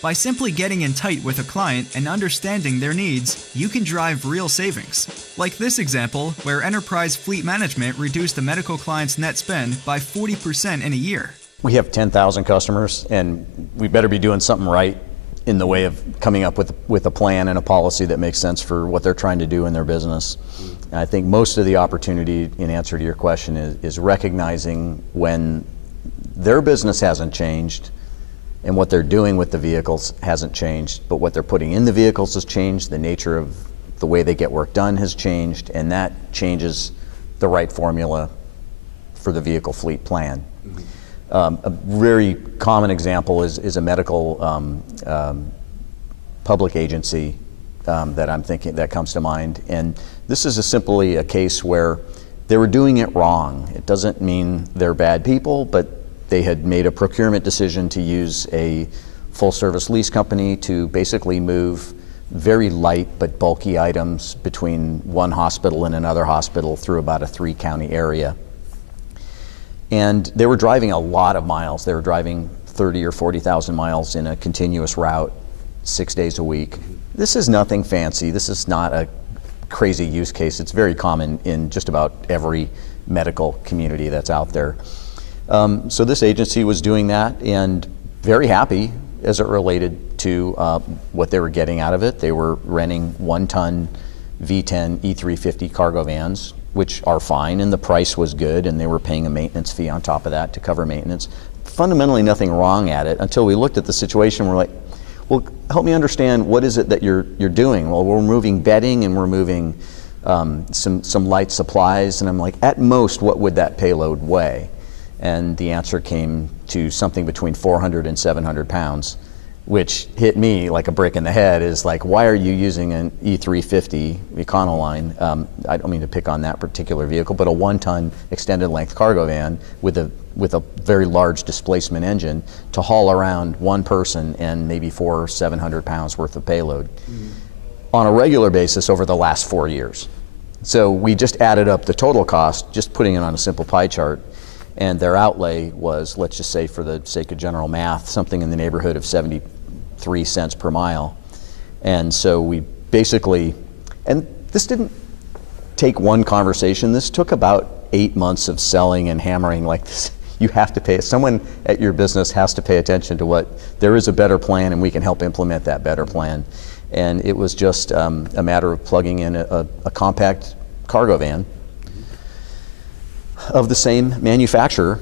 By simply getting in tight with a client and understanding their needs, you can drive real savings. Like this example, where Enterprise Fleet Management reduced a medical client's net spend by 40% in a year. We have 10,000 customers, and we better be doing something right in the way of coming up with a plan and a policy that makes sense for what they're trying to do in their business. And I think most of the opportunity, in answer to your question, is recognizing when their business hasn't changed and what they're doing with the vehicles hasn't changed, but what they're putting in the vehicles has changed, the nature of the way they get work done has changed, and that changes the right formula for the vehicle fleet plan. A very common example is a medical public agency that I'm thinking that comes to mind, and this is simply a case where they were doing it wrong. It doesn't mean they're bad people, but they had made a procurement decision to use a full-service lease company to basically move very light but bulky items between one hospital and another hospital through about a 3-county area. And they were driving a lot of miles. They were driving 30 or 40,000 miles in a continuous route 6 days a week. This is nothing fancy. This is not a crazy use case. It's very common in just about every medical community that's out there. So this agency was doing that and very happy as it related to what they were getting out of it. They were renting 1-ton V10 E350 cargo vans, which are fine, and the price was good, and they were paying a maintenance fee on top of that to cover maintenance. Fundamentally nothing wrong at it until we looked at the situation. We're like, well, help me understand, what is it that you're doing? Well, we're moving bedding and we're moving some light supplies, and I'm like, at most, what would that payload weigh? And the answer came to something between 400 and 700 pounds, which hit me like a brick in the head. Is like, why are you using an E350 Econoline? I don't mean to pick on that particular vehicle, but a 1-ton extended length cargo van with a very large displacement engine to haul around one person and maybe 400 or 700 pounds worth of payload on a regular basis over the last 4 years. So we just added up the total cost, just putting it on a simple pie chart, and their outlay was, let's just say for the sake of general math, something in the neighborhood of 73 cents per mile. And so we basically, and this didn't take one conversation, this took about 8 months of selling and hammering like this. You have to pay, someone at your business has to pay attention to what, there is a better plan and we can help implement that better plan. And it was just a matter of plugging in a compact cargo van of the same manufacturer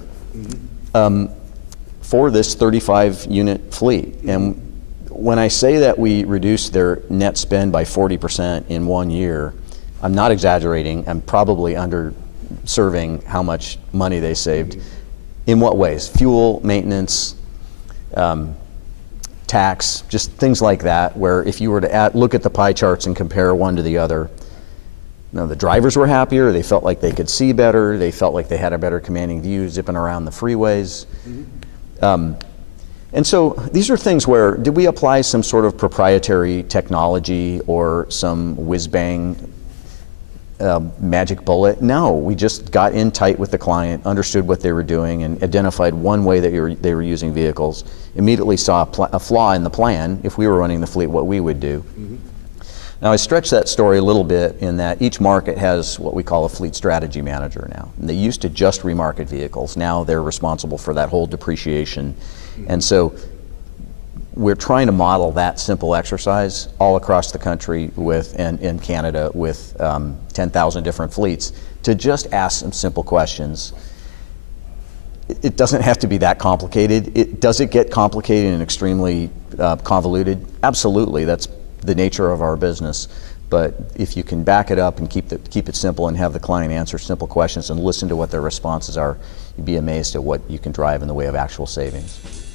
for this 35-unit fleet. And when I say that we reduced their net spend by 40% in 1 year, I'm not exaggerating. I'm probably underserving how much money they saved. In what ways? Fuel, maintenance, tax, just things like that, where if you were to look at the pie charts and compare one to the other, the drivers were happier, they felt like they could see better, they felt like they had a better commanding view zipping around the freeways. And so these are things where, did we apply some sort of proprietary technology or some whiz-bang magic bullet? No, we just got in tight with the client, understood what they were doing, and identified one way that they were using vehicles, immediately saw a flaw in the plan, if we were running the fleet, what we would do. Now, I stretch that story a little bit in that each market has what we call a fleet strategy manager now. And they used to just remarket vehicles. Now they're responsible for that whole depreciation. And so we're trying to model that simple exercise all across the country and in Canada with 10,000 different fleets to just ask some simple questions. It doesn't have to be that complicated. Does it get complicated and extremely convoluted? Absolutely. That's the nature of our business. But if you can back it up and keep it simple and have the client answer simple questions and listen to what their responses are, you'd be amazed at what you can drive in the way of actual savings.